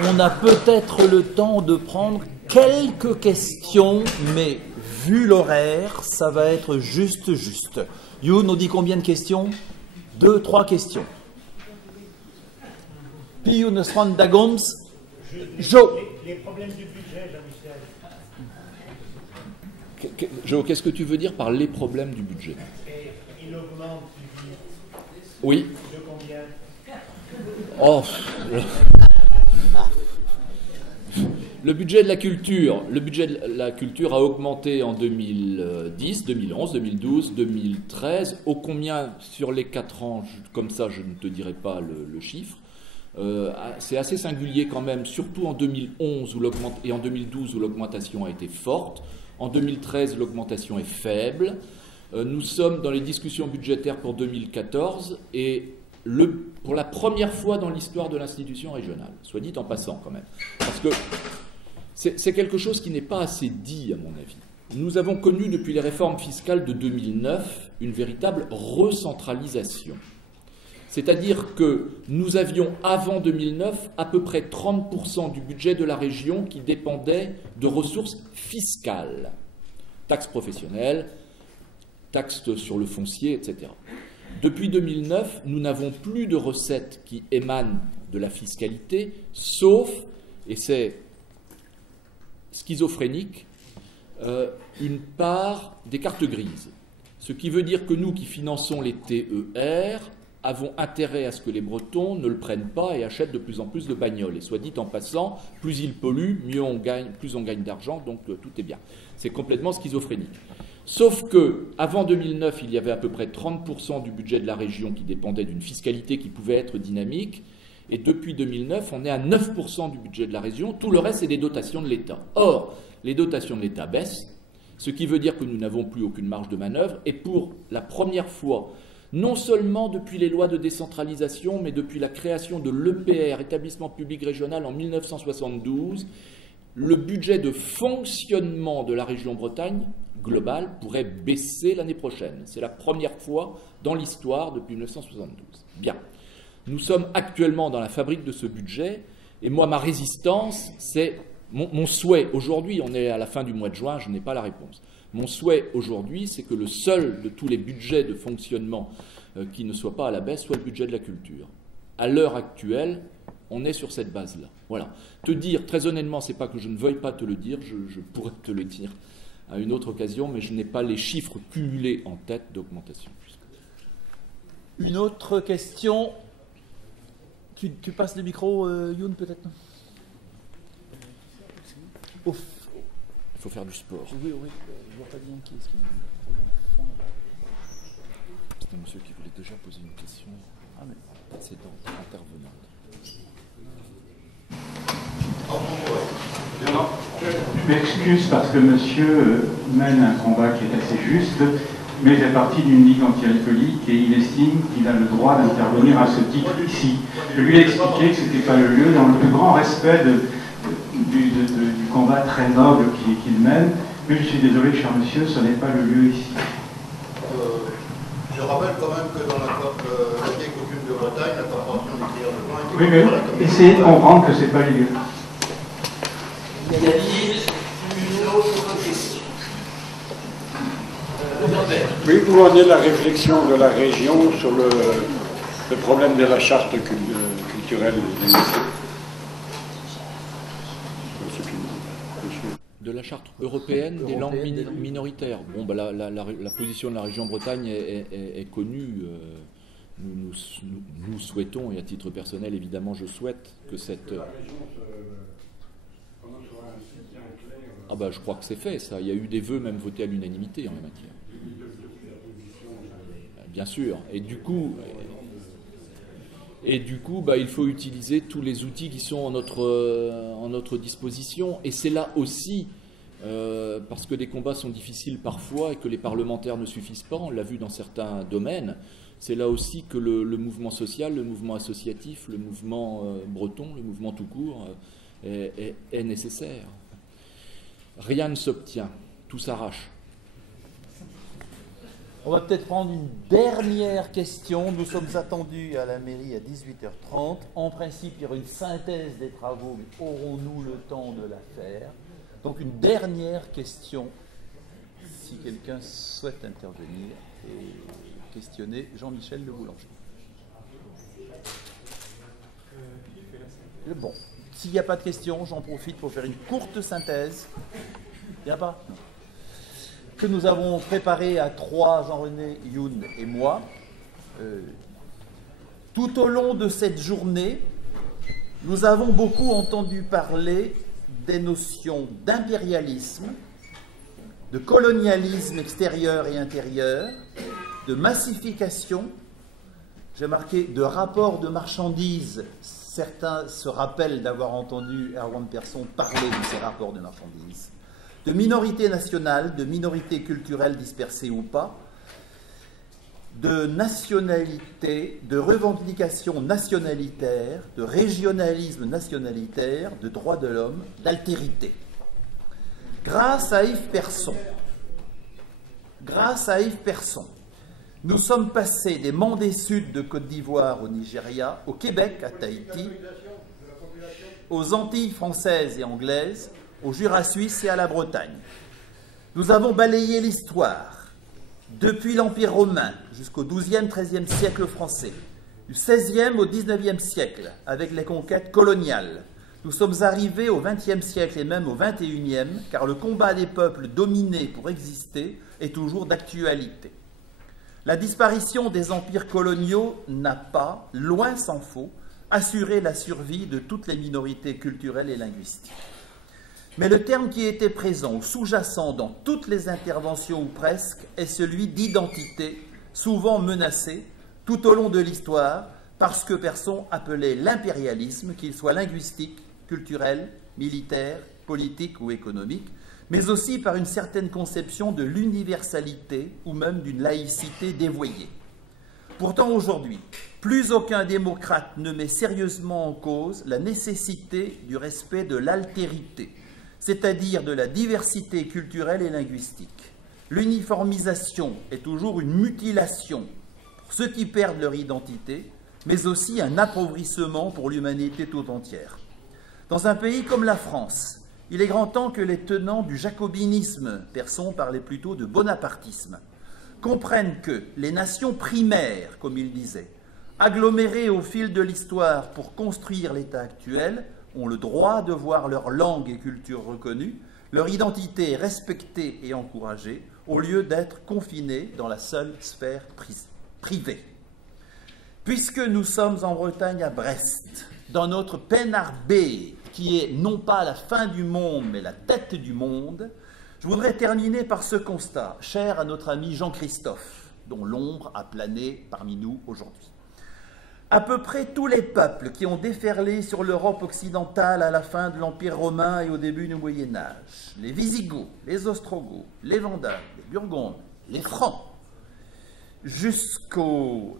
On a peut-être le temps de prendre quelques questions, mais vu l'horaire, ça va être juste. Youn nous dit combien de questions? 2, 3 questions. Piyoun Sran Dagoms. Jo. Les problèmes du budget, Jean-Michel. Jo, qu'est-ce que tu veux dire par les problèmes du budget? Il augmente, tu dis. Oui. De combien? Oh. Le budget de la culture a augmenté en 2010, 2011, 2012, 2013. Ô combien sur les 4 ans, comme ça je ne te dirai pas le chiffre. C'est assez singulier quand même, surtout en 2011 et en 2012 où l'augmentation a été forte. En 2013, l'augmentation est faible. Nous sommes dans les discussions budgétaires pour 2014 et pour la première fois dans l'histoire de l'institution régionale, soit dit en passant quand même. Parce que c'est quelque chose qui n'est pas assez dit à mon avis. Nous avons connu depuis les réformes fiscales de 2009 une véritable recentralisation. C'est-à-dire que nous avions avant 2009 à peu près 30% du budget de la région qui dépendait de ressources fiscales, taxes professionnelles, taxes sur le foncier, etc. Depuis 2009, nous n'avons plus de recettes qui émanent de la fiscalité, sauf, et c'est schizophrénique, une part des cartes grises. Ce qui veut dire que nous qui finançons les TER avons intérêt à ce que les Bretons ne le prennent pas et achètent de plus en plus de bagnoles. Et soit dit en passant, plus ils polluent, plus on gagne d'argent, donc tout est bien. C'est complètement schizophrénique. Sauf que avant 2009, il y avait à peu près 30% du budget de la région qui dépendait d'une fiscalité qui pouvait être dynamique. Et depuis 2009, on est à 9% du budget de la région. Tout le reste, c'est des dotations de l'État. Or, les dotations de l'État baissent, ce qui veut dire que nous n'avons plus aucune marge de manœuvre. Et pour la première fois, non seulement depuis les lois de décentralisation, mais depuis la création de l'EPR, établissement public régional, en 1972, le budget de fonctionnement de la région Bretagne global pourrait baisser l'année prochaine. C'est la première fois dans l'histoire depuis 1972. Bien. Nous sommes actuellement dans la fabrique de ce budget, et moi, ma résistance, c'est mon souhait. Aujourd'hui, on est à la fin du mois de juin, je n'ai pas la réponse. Mon souhait aujourd'hui, c'est que le seul de tous les budgets de fonctionnement qui ne soit pas à la baisse soit le budget de la culture. À l'heure actuelle, on est sur cette base-là. Voilà. Te dire, très honnêtement, c'est pas que je ne veuille pas te le dire, je pourrais te le dire à une autre occasion, mais je n'ai pas les chiffres cumulés en tête d'augmentation. Une autre question. Tu passes le micro, Youn, peut-être? Il faut faire du sport. Oui, je vois pas bien qui est-ce qui c'est un monsieur qui voulait déjà poser une question. Ah, mais c'est intervenant. Je m'excuse parce que monsieur mène un combat qui est assez juste, mais fait partie d'une ligue anti-alcoolique et il estime qu'il a le droit d'intervenir à ce titre ici. Je lui ai expliqué que ce n'était pas le lieu, dans le plus grand respect du combat très noble qu'il mène, mais je suis désolé, cher monsieur, ce n'est pas le lieu ici. Je rappelle quand même que dans la vieille coutume de Bretagne, la corporation des prières de vin Oui, mais essayez de comprendre que ce n'est pas le lieu. y a-t-il une autre question? Oui, vous en est la réflexion de la région sur le problème de la charte culturelle des lycées. De la charte européenne des langues minoritaires. Bon, bah, la position de la région Bretagne est connue. Nous souhaitons, et à titre personnel, évidemment, je souhaite que cette... Ah bah, je crois que c'est fait, ça. Il y a eu des vœux même votés à l'unanimité en la matière. Bien sûr. Et du coup, bah, il faut utiliser tous les outils qui sont en notre disposition. Et c'est là aussi, parce que les combats sont difficiles parfois et que les parlementaires ne suffisent pas, on l'a vu dans certains domaines, c'est là aussi que le mouvement social, le mouvement associatif, le mouvement breton, le mouvement tout court est nécessaire. Rien ne s'obtient, tout s'arrache. On va peut-être prendre une dernière question. Nous sommes attendus à la mairie à 18h30. En principe, il y aura une synthèse des travaux, mais aurons-nous le temps de la faire? Donc une dernière question, si quelqu'un souhaite intervenir et questionner Jean-Michel Le Boulanger. Bon, s'il n'y a pas de questions, j'en profite pour faire une courte synthèse. Il n'y a pas? Non. Que nous avons préparé à trois, Jean-René, Youn et moi. Tout au long de cette journée, nous avons beaucoup entendu parler des notions d'impérialisme, de colonialisme extérieur et intérieur, de massification, j'ai marqué de rapport de marchandises. Certains se rappellent d'avoir entendu Erwan Persson parler de ces rapports de marchandises, de minorités nationales, de minorités culturelles dispersées ou pas, de nationalité, de revendications nationalitaires, de régionalisme nationalitaire, de droits de l'homme, d'altérité. Grâce à Yves Persson, nous sommes passés des Mandés Sud de Côte d'Ivoire au Nigeria, au Québec, à Tahiti, aux Antilles françaises et anglaises, au Jura suisse et à la Bretagne. Nous avons balayé l'histoire, depuis l'Empire romain jusqu'au XIIe, XIIIe siècle français, du XVIe au XIXe siècle, avec les conquêtes coloniales. Nous sommes arrivés au XXe siècle et même au XXIe, car le combat des peuples dominés pour exister est toujours d'actualité. La disparition des empires coloniaux n'a pas, loin s'en faut, assuré la survie de toutes les minorités culturelles et linguistiques. Mais le terme qui était présent ou sous-jacent dans toutes les interventions ou presque est celui d'identité, souvent menacée tout au long de l'histoire par ce que Persson appelait l'impérialisme, qu'il soit linguistique, culturel, militaire, politique ou économique, mais aussi par une certaine conception de l'universalité ou même d'une laïcité dévoyée. Pourtant, aujourd'hui, plus aucun démocrate ne met sérieusement en cause la nécessité du respect de l'altérité, c'est-à-dire de la diversité culturelle et linguistique. L'uniformisation est toujours une mutilation pour ceux qui perdent leur identité, mais aussi un appauvrissement pour l'humanité tout entière. Dans un pays comme la France, il est grand temps que les tenants du jacobinisme, Persson parlait plutôt de bonapartisme, comprennent que les nations primaires, comme il disait, agglomérées au fil de l'histoire pour construire l'État actuel, ont le droit de voir leur langue et culture reconnues, leur identité respectée et encouragée, au lieu d'être confinées dans la seule sphère privée. Puisque nous sommes en Bretagne à Brest, dans notre Penarbé, qui est non pas la fin du monde, mais la tête du monde, je voudrais terminer par ce constat, cher à notre ami Jean-Christophe, dont l'ombre a plané parmi nous aujourd'hui. À peu près tous les peuples qui ont déferlé sur l'Europe occidentale à la fin de l'Empire romain et au début du Moyen-Âge, les Visigoths, les Ostrogoths, les Vandales, les Burgondes, les Francs, jusqu'aux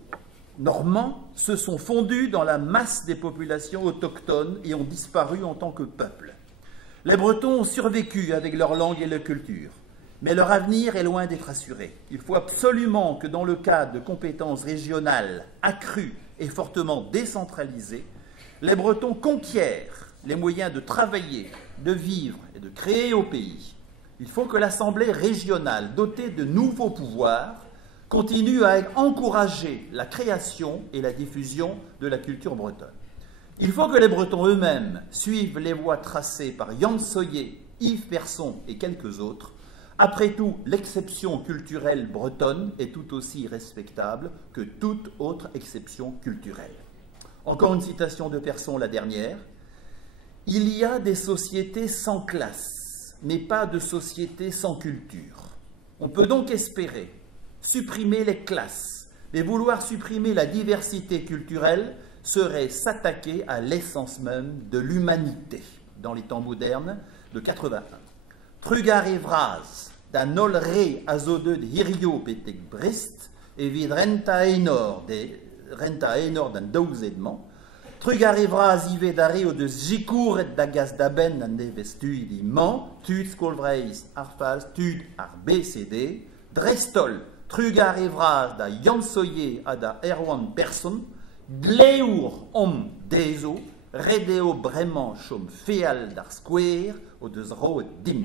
Normands, se sont fondus dans la masse des populations autochtones et ont disparu en tant que peuple. Les Bretons ont survécu avec leur langue et leur culture, mais leur avenir est loin d'être assuré. Il faut absolument que dans le cadre de compétences régionales accrues et fortement décentralisées, les Bretons conquièrent les moyens de travailler, de vivre et de créer au pays. Il faut que l'Assemblée régionale, dotée de nouveaux pouvoirs, continue à encourager la création et la diffusion de la culture bretonne. Il faut que les Bretons eux-mêmes suivent les voies tracées par Ian Soyer, Yves Persson et quelques autres. Après tout, l'exception culturelle bretonne est tout aussi respectable que toute autre exception culturelle. Encore une citation de Persson, la dernière. « Il y a des sociétés sans classe, mais pas de sociétés sans culture. On peut donc espérer supprimer les classes, mais vouloir supprimer la diversité culturelle serait s'attaquer à l'essence même de l'humanité. » Dans les temps modernes de 81. Trugar evraz, dan olre azode de hirio petek brest, evid renta enor dan daouzedman, Trugar evraz ive dareo de zikour et d'agaz d'aben dan devestuid iman, tud skolvreis arfaz tud ar BCD, drestol, Trugar Evrard da Jansoye a da Erwan Person, Gleur Dezo, Redeo Bremen Chom Feal dar Square, au de Zroe Dim.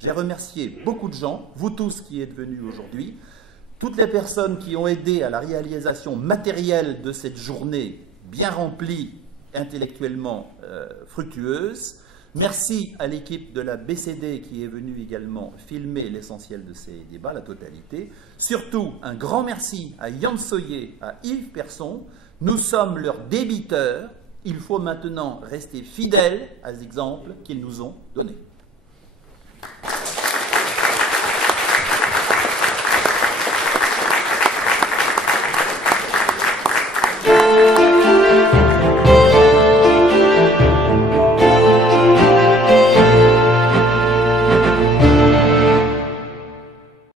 J'ai remercié beaucoup de gens, vous tous qui êtes venus aujourd'hui, toutes les personnes qui ont aidé à la réalisation matérielle de cette journée bien remplie, intellectuellement fructueuse. Merci à l'équipe de la BCD qui est venue également filmer l'essentiel de ces débats, la totalité. Surtout, un grand merci à Yann Soyer, à Yves Persson. Nous sommes leurs débiteurs. Il faut maintenant rester fidèles à l'exemple qu'ils nous ont donné.